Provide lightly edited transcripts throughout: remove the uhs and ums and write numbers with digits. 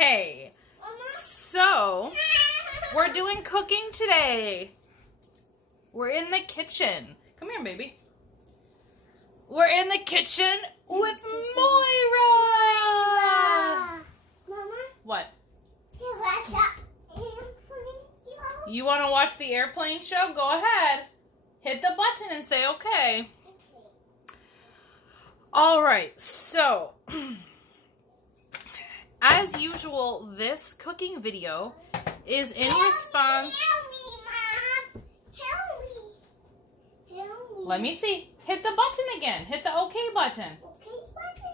Okay, so we're doing cooking today. We're in the kitchen. Come here, baby. We're in the kitchen with Moira. Mama? What? You want to watch the airplane show? Go ahead. Hit the button and say okay. Alright, so as usual, this cooking video is in response... Help me, Mom! Help me! Help me! Let me see. Hit the button again. Hit the OK button. Okay, button?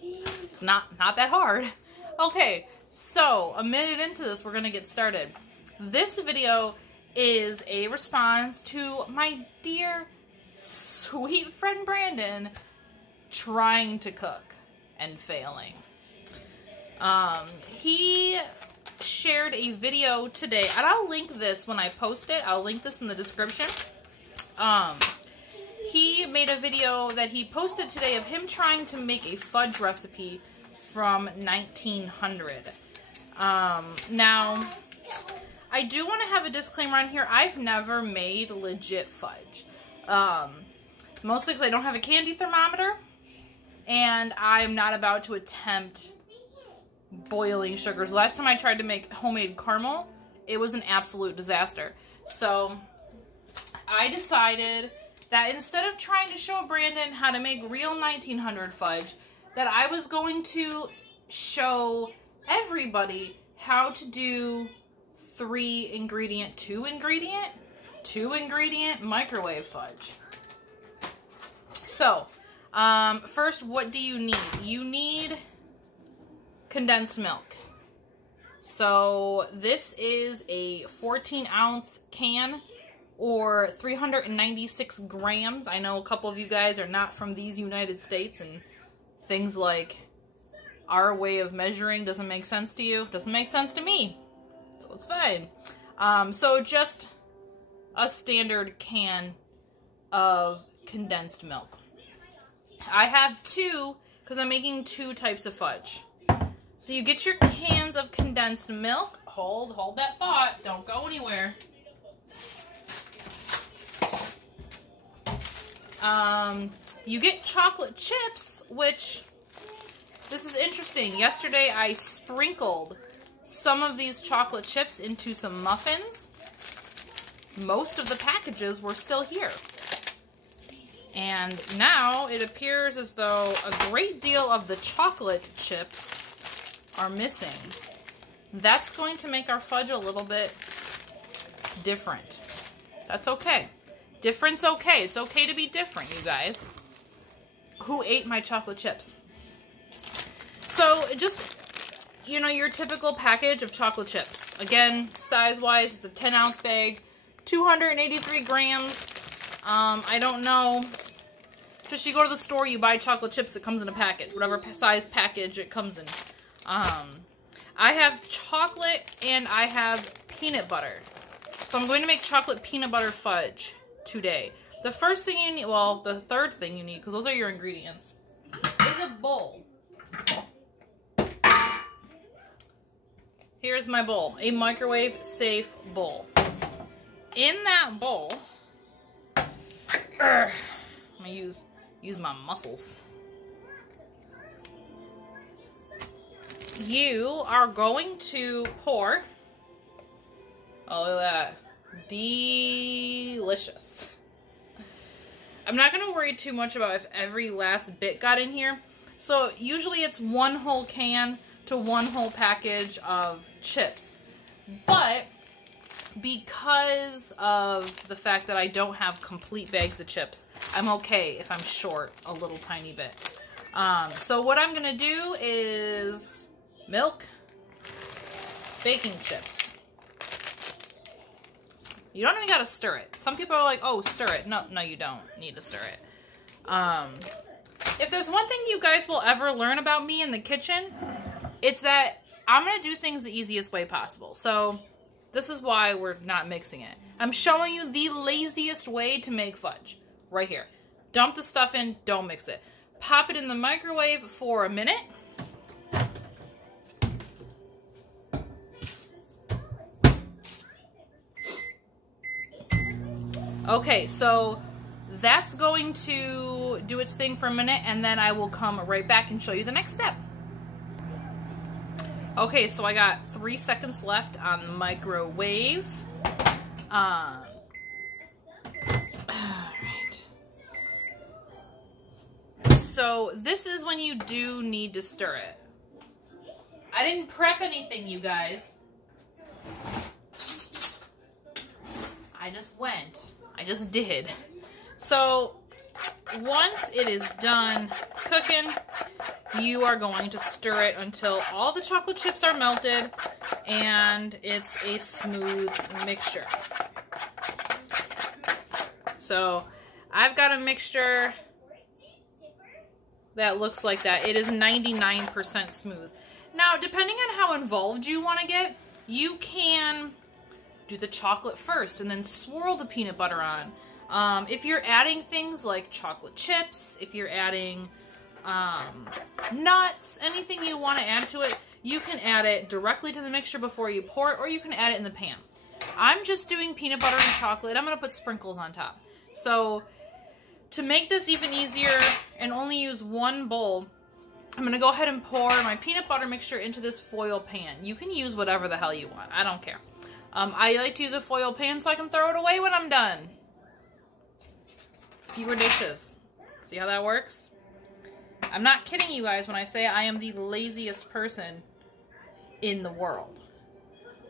Okay. It's not that hard. Okay, so a minute into this, we're going to get started. This video is a response to my dear, sweet friend Brandon trying to cook and failing. He shared a video today, and I'll link this when I post it. I'll link this in the description. He made a video that he posted today of him trying to make a fudge recipe from 1900. Now, I do want to have a disclaimer on here. I've never made legit fudge. Mostly because I don't have a candy thermometer, and I'm not about to attempt boiling sugars. Last time I tried to make homemade caramel, it was an absolute disaster. So I decided that instead of trying to show Brandon how to make real 1900 fudge, that I was going to show everybody how to do 2 ingredient microwave fudge. So, first, what do you need? You need condensed milk. So, this is a 14-ounce can, or 396 grams. I know a couple of you guys are not from these United States, and things like our way of measuring doesn't make sense to you. Doesn't make sense to me. So it's fine. So just a standard can of condensed milk. I have 2 because I'm making 2 types of fudge. So you get your cans of condensed milk. Hold that thought. Don't go anywhere. You get chocolate chips, which, this is interesting. Yesterday I sprinkled some of these chocolate chips into some muffins. Most of the packages were still here. And now it appears as though a great deal of the chocolate chips are missing. That's going to make our fudge a little bit different. That's okay. Different's okay. It's okay to be different, you guys. Who ate my chocolate chips? So, just, you know, your typical package of chocolate chips. Again, size-wise, it's a 10-ounce bag, 283 grams. I don't know. Just you go to the store, you buy chocolate chips, it comes in a package. Whatever size package it comes in. I have chocolate and I have peanut butter. So I'm going to make chocolate peanut butter fudge today. The first thing you need, well, the third thing you need, because those are your ingredients, is a bowl. Here's my bowl, a microwave-safe bowl. In that bowl, I'm gonna use my muscles. You are going to pour. Oh, look at that. Delicious. I'm not going to worry too much about if every last bit got in here. So usually it's 1 whole can to 1 whole package of chips. But because of the fact that I don't have complete bags of chips, I'm okay if I'm short a little tiny bit. So what I'm going to do is milk, baking chips. You don't even gotta stir it. Some people are like, oh, stir it. No, you don't need to stir it. If there's one thing you guys will ever learn about me in the kitchen, it's that I'm gonna do things the easiest way possible. So this is why we're not mixing it. I'm showing you the laziest way to make fudge. Right here. Dump the stuff in, don't mix it. pop it in the microwave for a minute. Okay, so that's going to do its thing for a minute, and then I will come right back and show you the next step. Okay, so I got 3 seconds left on the microwave. Alright. So this is when you do need to stir it. I didn't prep anything, you guys. I just went. I just did. So once it is done cooking, you are going to stir it until all the chocolate chips are melted and it's a smooth mixture. So I've got a mixture that looks like that. It is 99% smooth. Now, depending on how involved you want to get, you can do the chocolate first and then swirl the peanut butter on. If you're adding things like chocolate chips, if you're adding nuts, anything you want to add to it, you can add it directly to the mixture before you pour it, or you can add it in the pan. I'm just doing peanut butter and chocolate. I'm going to put sprinkles on top. So to make this even easier and only use one bowl, I'm going to go ahead and pour my peanut butter mixture into this foil pan. You can use whatever the hell you want. I don't care. I like to use a foil pan so I can throw it away when I'm done. Fewer dishes. See how that works? I'm not kidding you guys when I say I am the laziest person in the world.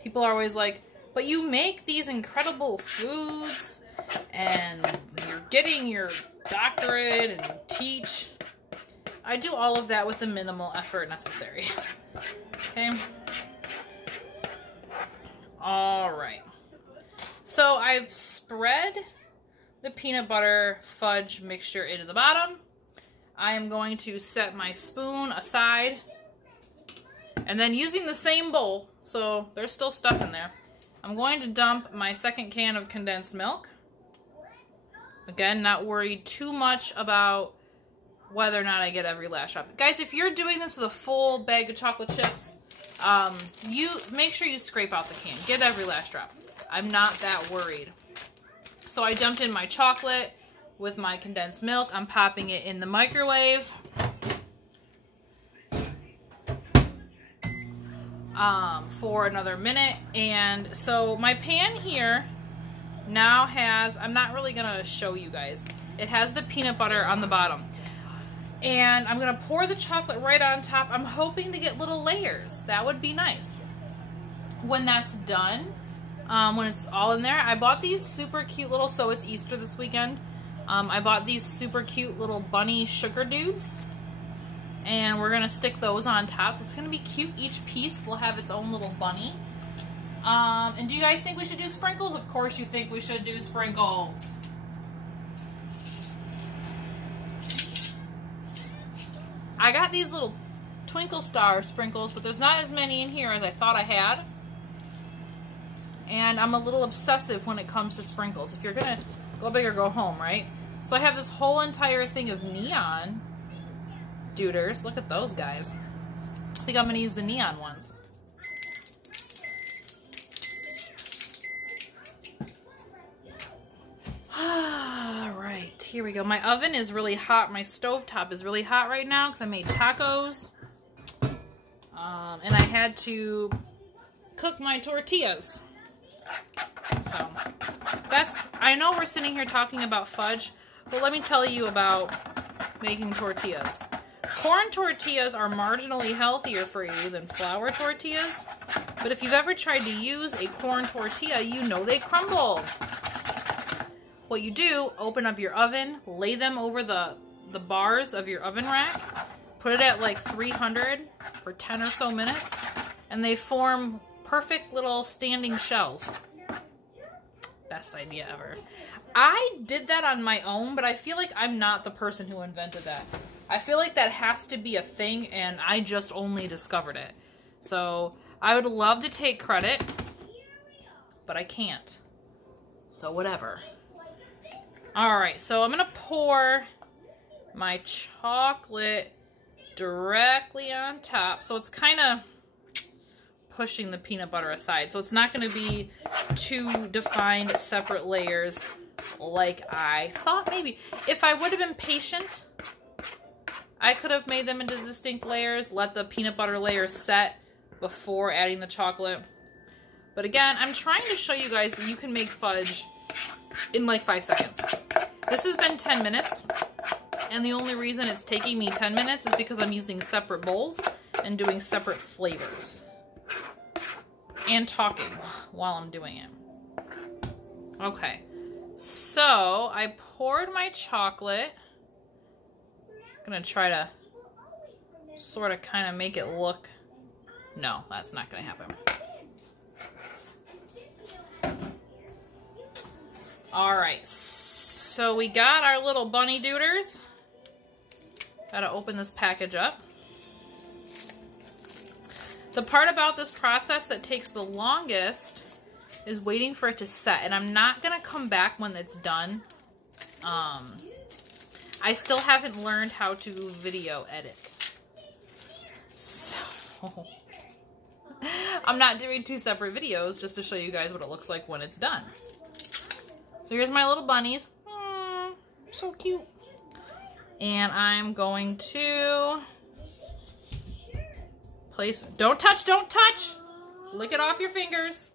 People are always like, but you make these incredible foods and you're getting your doctorate and you teach. I do all of that with the minimal effort necessary. Okay? Alright. So I've spread the peanut butter fudge mixture into the bottom. I am going to set my spoon aside. And then using the same bowl, so there's still stuff in there, I'm going to dump my second can of condensed milk. Again, not worried too much about whether or not I get every last drop. Guys, if you're doing this with a full bag of chocolate chips, you make sure you scrape out the can. Get every last drop. I'm not that worried. So I dumped in my chocolate with my condensed milk. I'm popping it in the microwave. For another minute. And so my pan here now has, I'm not really going to show you guys. It has the peanut butter on the bottom. And I'm going to pour the chocolate right on top. I'm hoping to get little layers. That would be nice. When that's done, when it's all in there, I bought these super cute little, so it's Easter this weekend. I bought these super cute little bunny sugar dudes. And we're going to stick those on top. So it's going to be cute. Each piece will have its own little bunny. And do you guys think we should do sprinkles? Of course you think we should do sprinkles. I got these little twinkle star sprinkles, but there's not as many in here as I thought I had. And I'm a little obsessive when it comes to sprinkles. If you're going to go big or go home, right? So I have this whole entire thing of neon duders. Look at those guys. I think I'm going to use the neon ones. Alright, here we go. My oven is really hot. My stovetop is really hot right now because I made tacos. And I had to cook my tortillas. So, that's, I know we're sitting here talking about fudge, but let me tell you about making tortillas. Corn tortillas are marginally healthier for you than flour tortillas, but if you've ever tried to use a corn tortilla, you know they crumble. What you do, open up your oven, lay them over the bars of your oven rack, put it at like 300 for 10 or so minutes, and they form perfect little standing shells. Best idea ever. I did that on my own, but I feel like I'm not the person who invented that. I feel like that has to be a thing, and I just only discovered it. So, I would love to take credit, but I can't. So, whatever. Alright, so I'm going to pour my chocolate directly on top. So it's kind of pushing the peanut butter aside. So it's not going to be two defined separate layers like I thought maybe. If I would have been patient, I could have made them into distinct layers, let the peanut butter layer set before adding the chocolate. But again, I'm trying to show you guys that you can make fudge in like 5 seconds. This has been 10 minutes, and the only reason it's taking me 10 minutes is because I'm using separate bowls and doing separate flavors. And talking while I'm doing it. Okay, so I poured my chocolate. I'm gonna try to sort of kind of make it look... No, that's not gonna happen. Alright, so we got our little bunny dooders. Gotta open this package up. The part about this process that takes the longest is waiting for it to set. And I'm not gonna come back when it's done. I still haven't learned how to video edit. So I'm not doing 2 separate videos just to show you guys what it looks like when it's done. So here's my little bunnies. Aww, so cute. And I'm going to place... Don't touch, don't touch! Lick it off your fingers.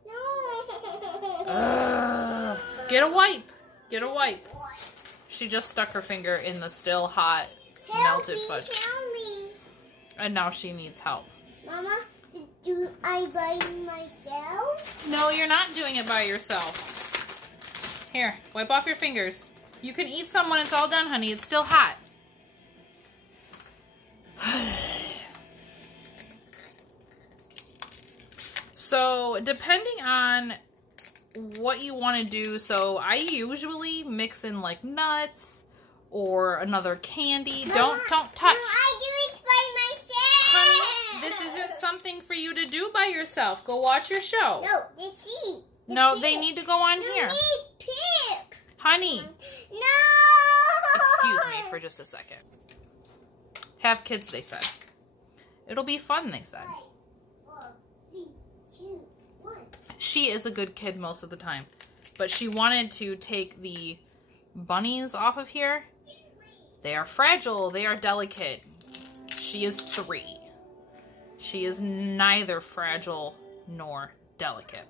Get a wipe. Get a wipe. She just stuck her finger in the still hot melted fudge. Help me. And now she needs help. Mama, do I buy myself? No, you're not doing it by yourself. Here, wipe off your fingers. You can eat some when it's all done, honey. It's still hot. So, depending on what you want to do, so I usually mix in like nuts or another candy. Mama, Don't touch. No, I do it by myself. Honey, this isn't something for you to do by yourself. Go watch your show. No, the sheet. No, they need to go on here. Pick. Honey. No. Excuse me for just a second. Have kids, they said. It'll be fun, they said. 4, 3, 2, 1. She is a good kid most of the time. But she wanted to take the bunnies off of here. They are fragile. They are delicate. She is 3. She is neither fragile nor delicate.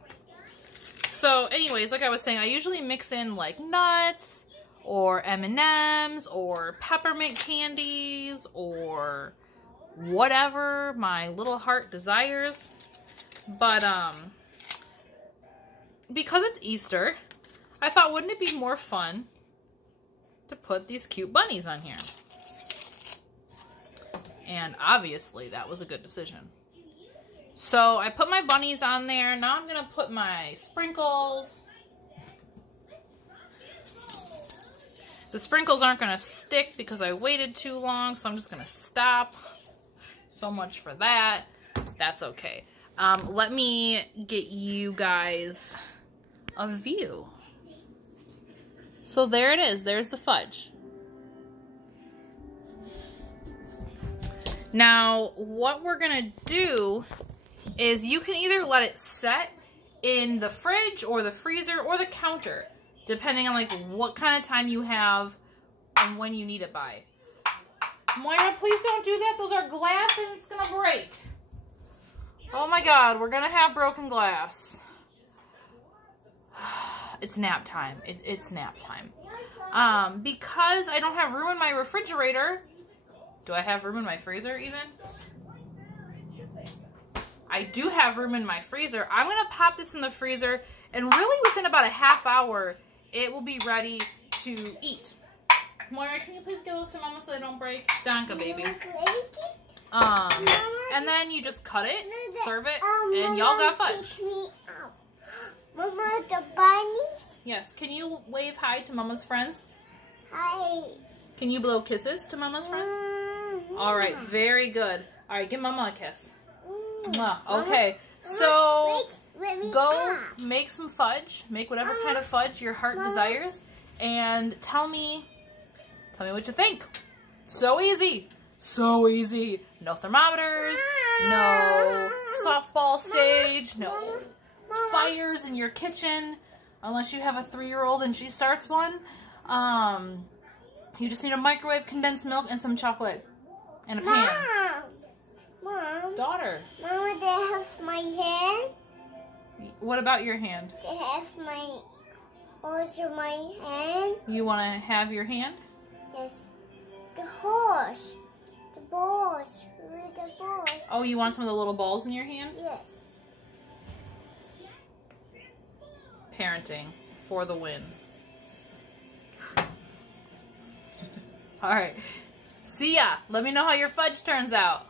So anyways, like I was saying, I usually mix in like nuts or M&Ms or peppermint candies or whatever my little heart desires. But because it's Easter, I thought, wouldn't it be more fun to put these cute bunnies on here? And obviously that was a good decision. So I put my bunnies on there. Now I'm going to put my sprinkles. The sprinkles aren't going to stick because I waited too long, so I'm just going to stop. So much for that. That's okay. Let me get you guys a view. So there it is. There's the fudge. Now, what we're going to do is you can either let it set in the fridge or the freezer or the counter, depending on like what kind of time you have and when you need it by. Moira, please don't do that. Those are glass and it's going to break. Oh my God, we're going to have broken glass. It's nap time. It's nap time. Because I don't have room in my refrigerator. Do I have room in my freezer even? I do have room in my freezer. I'm going to pop this in the freezer, and really within about a half hour, it will be ready to eat. Moira, can you please give those to Mama so they don't break? Danka, baby. And then you just cut it, serve it, and y'all got fudge. Mama, the bunnies? Yes, can you wave hi to Mama's friends? Hi. Can you blow kisses to Mama's friends? All right, very good. All right, give Mama a kiss. Okay, so go make some fudge. Make whatever kind of fudge your heart desires, and tell me what you think. So easy. So easy. No thermometers. No softball stage. No fires in your kitchen. Unless you have a 3-year-old and she starts one. You just need a microwave, condensed milk, and some chocolate. And a pan. Mom. Daughter. Mama, they have my hand. What about your hand? They have also my hand. You want to have your hand? Yes. The horse. The balls. With the balls. Oh, you want some of the little balls in your hand? Yes. Parenting for the win. All right. See ya. Let me know how your fudge turns out.